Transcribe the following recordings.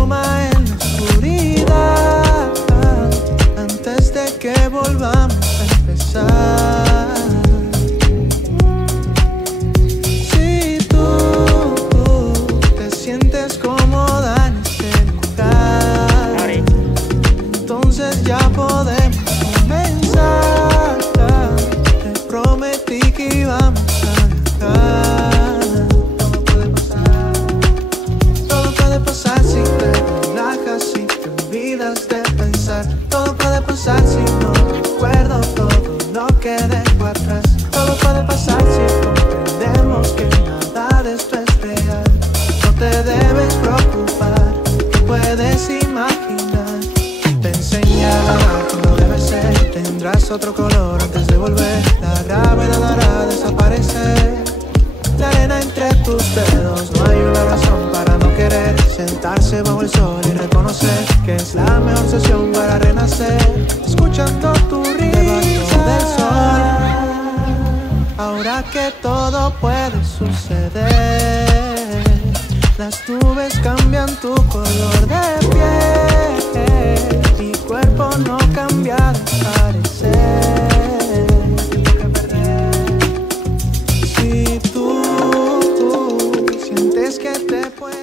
bruma en la oscuridad, antes de que volvamos a empezar. Si tú te sientes cómoda en este lugar, entonces ya podemos comenzar. Te prometí que íbamos a dejar. Todo puede pasar si te relajas, si te olvidas de pensar. Todo puede pasar si no recuerdo todo lo que dejo atrás. Todo puede pasar si comprendemos que nada de esto es real. No te debes preocupar, que puedes imaginar. Te enseñará cómo debe ser. Tendrás otro color antes de volver. La gravedad hará desaparecer la arena entre tus dedos. No hay una razón para no querer sentarse bajo el sol y reconocer que es la mejor sesión para renacer, escuchando tu risa del sol. Ahora que todo puede suceder, las nubes cambian tu color de piel, mi cuerpo no cambia de parecer. Si tú sientes que te puedes.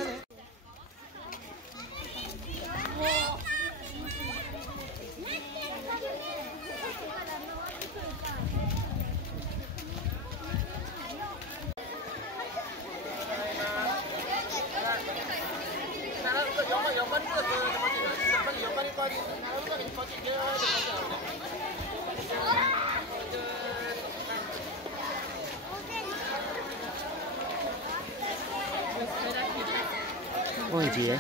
Bom dia.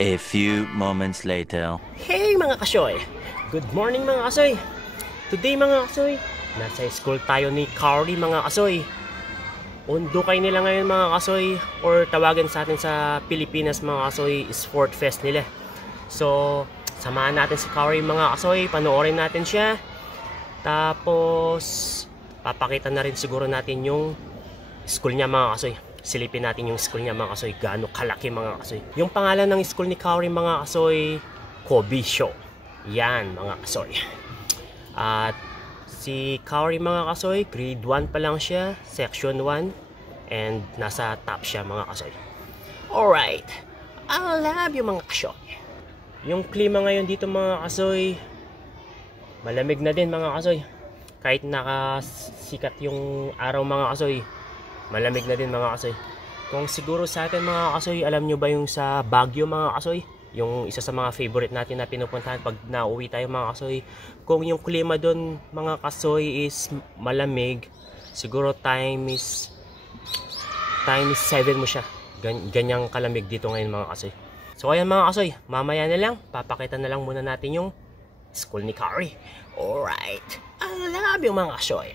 A few moments later. Hey mga kasoy! Good morning mga kasoy! Today mga kasoy, nasa school tayo ni Carly mga kasoy. Undukay nila ngayon mga kasoy, or tawagan sa atin sa Pilipinas mga kasoy, Sport Fest nila. So, samahan natin si Carly mga kasoy, panoorin natin siya. Tapos, papakita na rin siguro natin yung school niya mga kasoy. Silipin natin yung school niya mga kasoy, gaano kalaki mga kasoy. Yung pangalan ng school ni Carly mga kasoy, Kobisho. Yan mga kasoy. At si Carly mga kasoy, grade 1 pa lang siya, section 1, and nasa top siya mga kasoy. Alright, I love you mga kasoy. Yung klima ngayon dito mga kasoy, malamig na din mga kasoy. Kahit nakasikat yung araw mga kasoy, malamig na din mga kasoy. Kung siguro sa atin mga kasoy, alam nyo ba yung sa Baguio mga kasoy? Yung isa sa mga favorite natin na pinupuntahan pag nauwi tayo mga kasoy. Kung yung klima doon mga kasoy is malamig, siguro times 7 mo siya. Ganyang kalamig dito ngayon mga kasoy. So ayan mga kasoy, mamaya na lang, papakita na lang muna natin yung school ni Carly. Alright, I love you mga kasoy.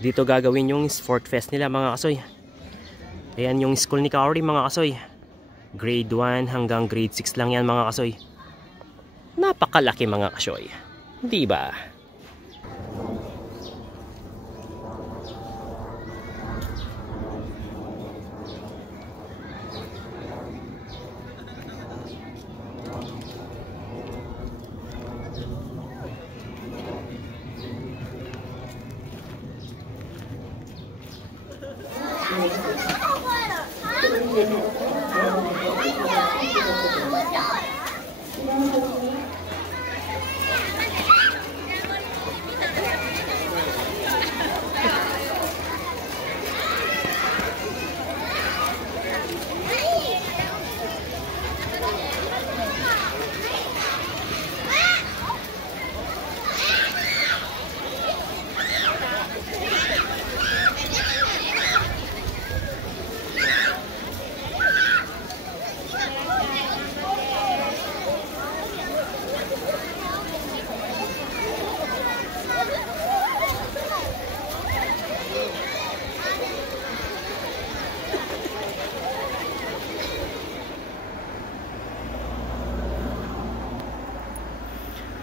Dito gagawin yung sport fest nila mga kasoy. Ayan yung school ni Kaori mga kasoy. Grade 1 hanggang grade 6 lang yan mga kasoy. Napakalaki mga kasoy. Di ba?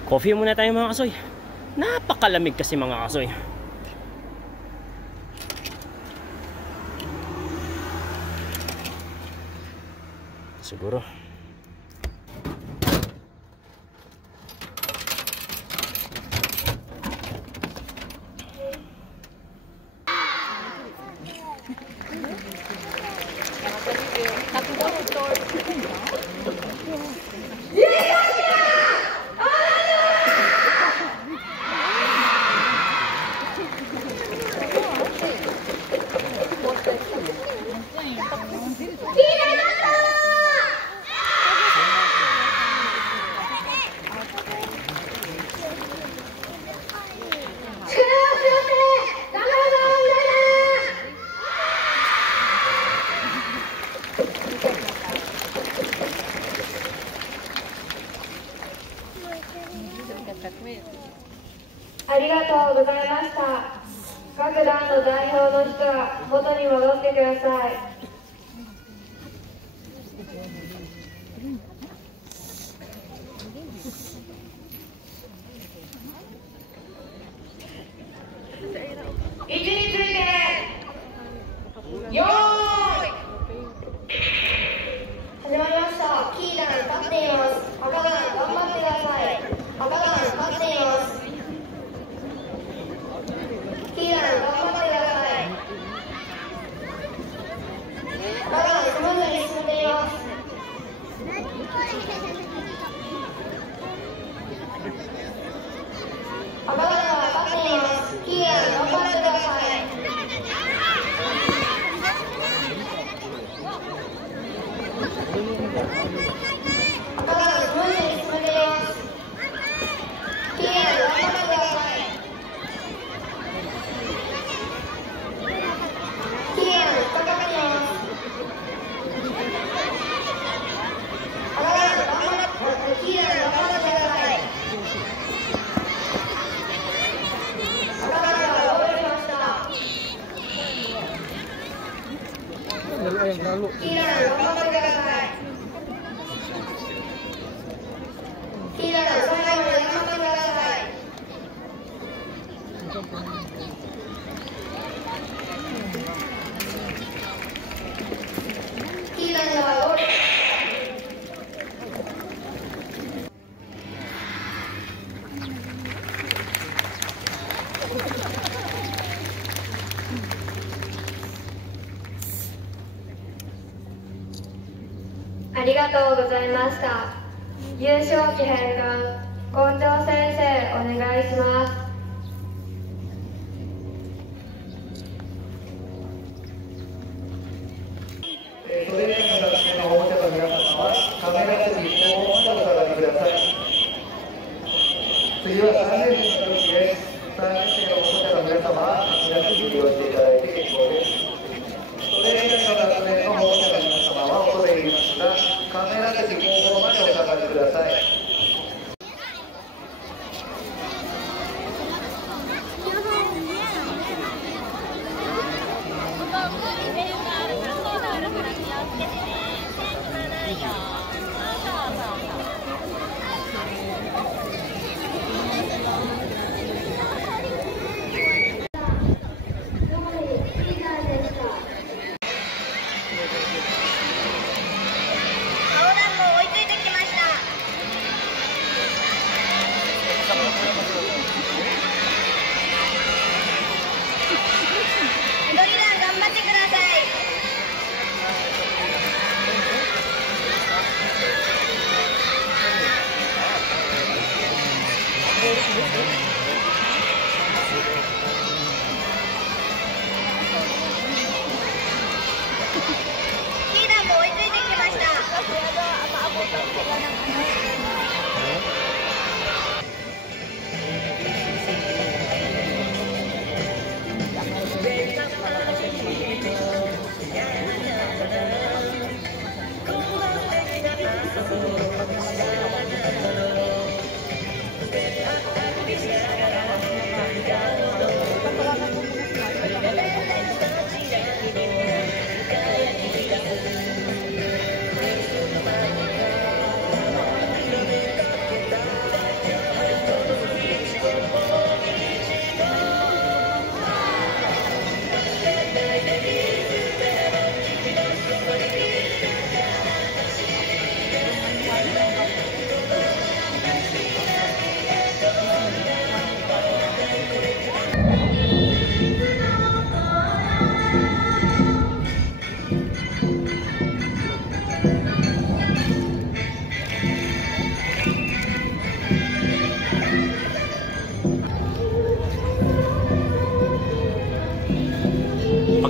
Coffee muna tayo mga kasoy. Napakalamig kasi mga kasoy. Siguroありがとうございました。各団の代表の人は元に戻ってください。位置について、よーい。始まりました。キー団立っています。赤団頑張ってください。赤団立っています。キー団頑張ってください。赤団スムーズに進んでいます。赤団が立っています。キー団頑張ってください。赤団スムーズに進んでいます。キー団頑張ってください。キー団引っかかっています。赤団頑張って、キー団頑張ってください。赤団がゴールしました。キー団頑張ってください。キー団最後まで頑張ってください。キー団頑張がゴール。ありがとうございました。優勝旗返還、校長先生お願いします。それでは学生の保護者の皆様はカメラ席にお下がりください。次は3年生の時です。3年生の保護者の皆様はカメラ席に利用していただいて結構です。それ以外の学年の保護者の皆様は恐れ入りますが、カメラ席後方までお下がりください。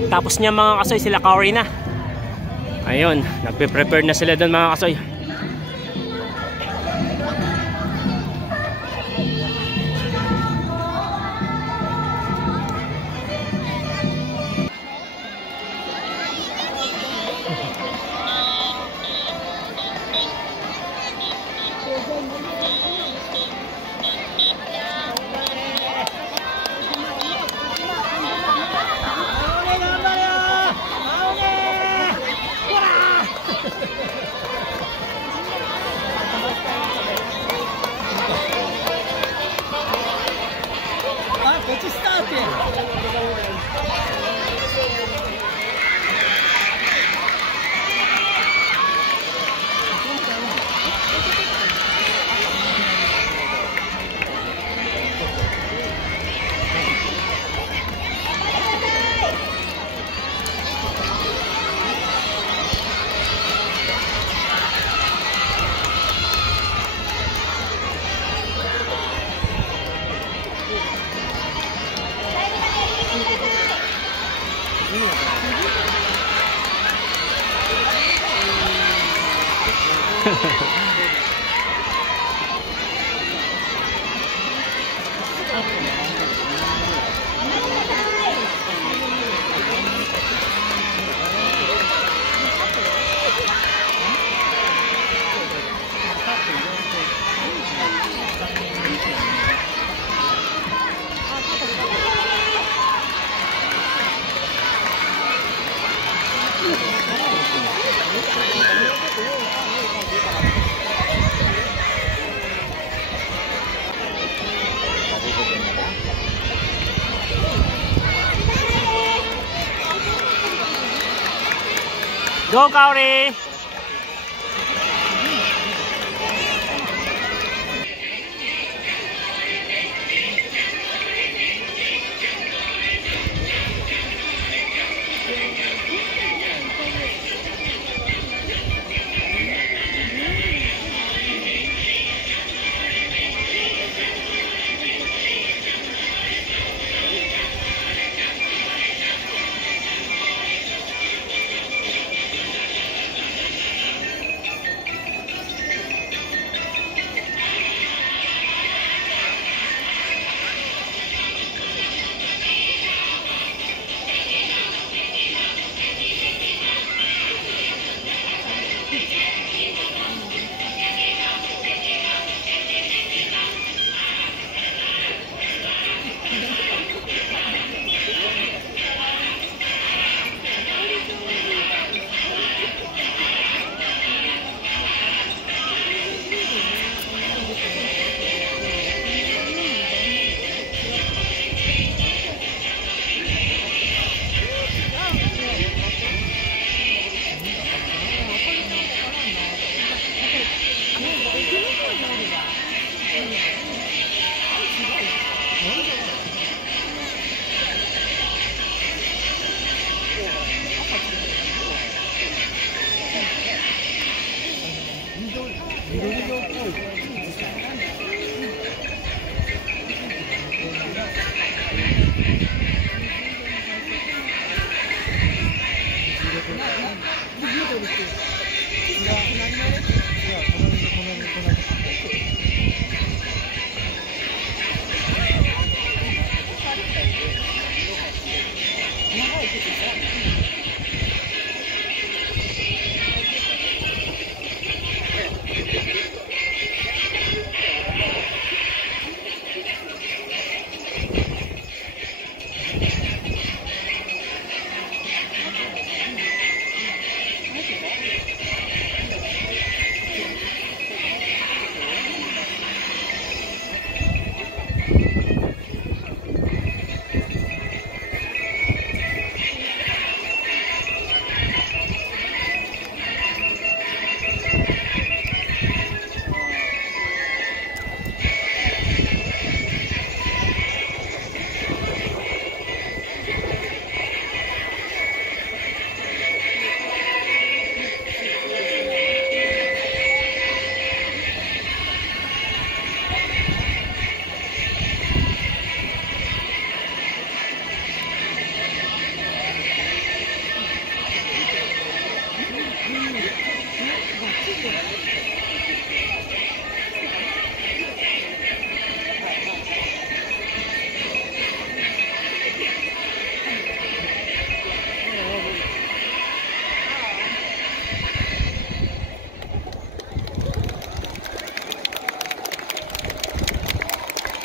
Pagtapos niya mga kasoy, sila Kaori na. Ayun, nagpe-prepare na sila doon mga kasoy. Go Kaori!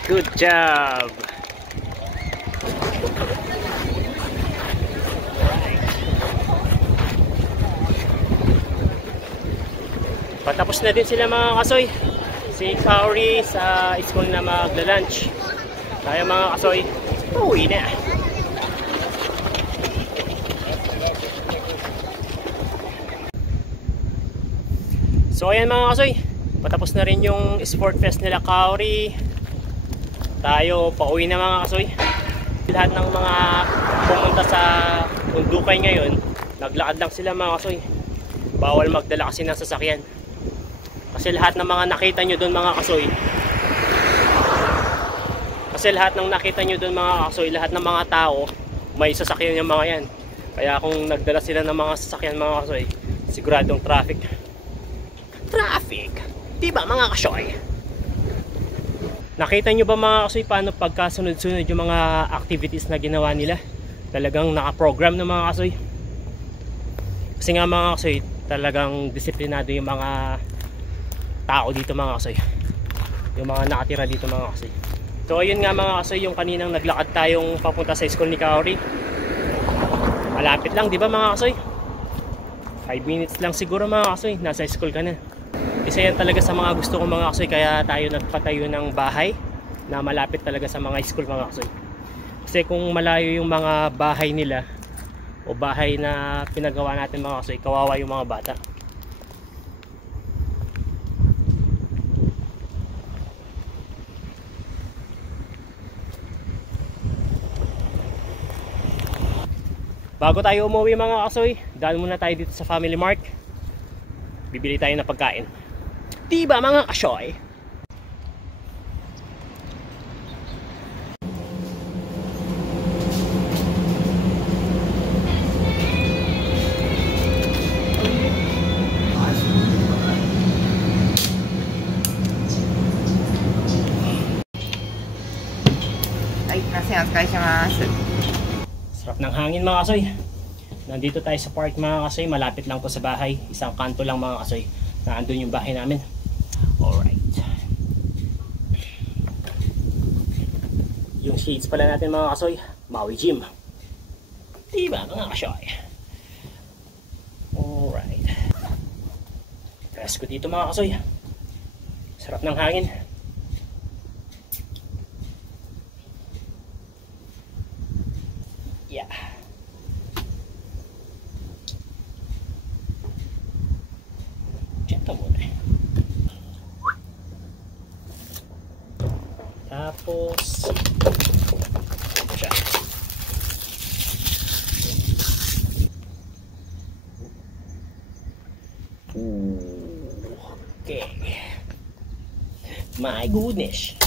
Good job! Patapos na din sila mga kasoy. Si Kaori sa school na magla-lunch. Tayo mga kasoy, uwi na. So ayan mga kasoy, patapos na rin yung sport fest nila Kaori. Tayo pauwi na mga kasoy. Lahat ng mga pumunta sa Undukay ngayon, naglakad lang sila mga kasoy. Bawal magdala kasi ng sasakyan. Kasi lahat ng mga nakita nyo doon mga kasoy, lahat ng mga tao may sasakyan yung mga yan. Kaya kung nagdala sila ng mga sasakyan mga kasoy, siguradong traffic. Diba mga kasoy? Nakita nyo ba mga kasoy paano pagkasunod-sunod yung mga activities na ginawa nila? Talagang nakaprogram ng mga kasoy. Kasi nga mga kasoy, talagang disiplinado yung mga tao dito mga kasoy, yung mga nakatira dito mga kasoy. So ayun nga mga kasoy, yung kaninang naglakad tayong papunta sa school ni Kaori, malapit lang di ba mga kasoy? 5 minutes lang siguro mga kasoy, nasa school ka na. Isa yan talaga sa mga gusto ko mga kasoy, kaya tayo nagpatayo ng bahay na malapit talaga sa mga school mga kasoy. Kasi kung malayo yung mga bahay nila o bahay na pinagawa natin mga kasoy, kawawa yung mga bata. Bago tayo umuwi mga kasoy, daan muna tayo dito sa Family Mart. Bibili tayo ng pagkain. Diba mga kasoy? Sarap ng hangin mga kasoy. Nandito tayo sa park mga kasoy, malapit lang po sa bahay. Isang kanto lang mga kasoy, na andun yung bahay namin. Alright. Yung shades pala natin mga kasoy, Maui Gym. Diba mga kasoy? Alright. Press ko dito mga kasoy. Sarap ng hangin. Yeah. Check muna. Tapos check. Okay. My goodness.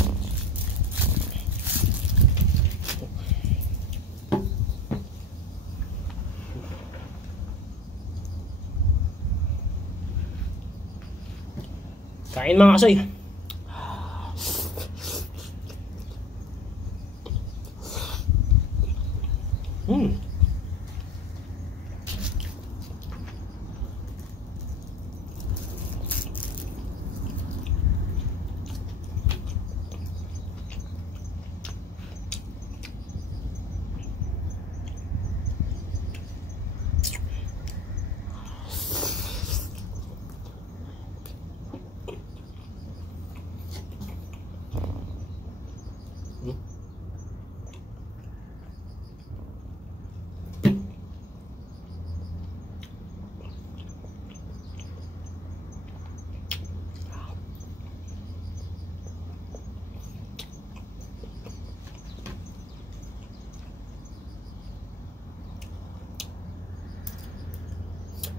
Kain mga kasoy.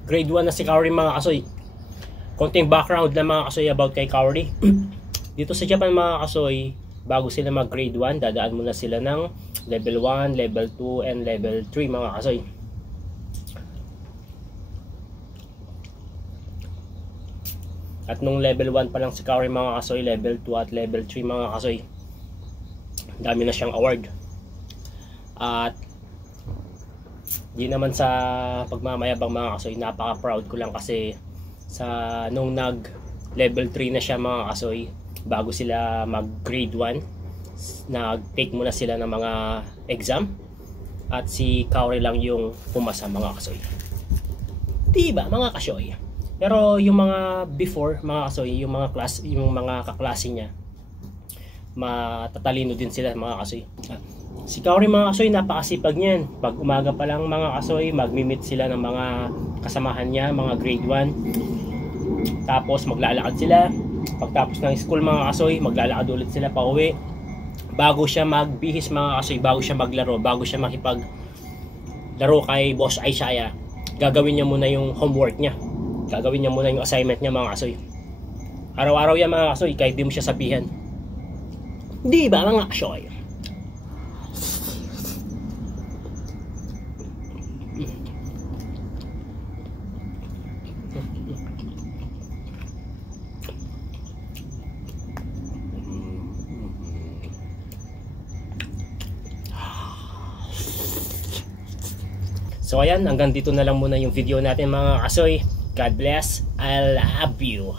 Grade 1 na si Kaori mga kasoy. Konting background na mga kasoy about kay Kaori. Dito sa Japan mga kasoy, bago sila mag grade 1, dadaan muna sila ng level 1, level 2, and level 3 mga kasoy. At nung level 1 pa lang si Kaori mga kasoy, level 2 at level 3 mga kasoy, dami na siyang award. At di naman sa pagmamayabang mga kasoy, napaka proud ko lang kasi sa nung nag level 3 na siya mga kasoy, bago sila mag grade 1, nag-take muna sila ng mga exam at si Kaori lang yung pumasa mga kasoy. Diba mga kasoy? Pero yung mga before mga kasoy, yung mga kaklase niya, matatalino din sila mga kasoy. Si Kaori mga kasoy, napakasipag niyan. Pag umaga pa lang mga kasoy, magmi-meet sila ng mga kasamahan niya, mga grade 1. Tapos maglalakad sila. Pagtapos ng school mga kasoy, maglalakad ulit sila pa uwi. Bago siya magbihis mga kasoy, bago siya maglaro, bago siya makipaglaro kay Boss Aishaya, gagawin niya muna yung homework niya. Gagawin niya muna yung assignment niya mga kasoy. Araw-araw yan mga kasoy, kahit di mo siya sabihan. Di ba mga kasoy? So ayan, hanggang dito na lang muna yung video natin mga kasoy. God bless. I love you.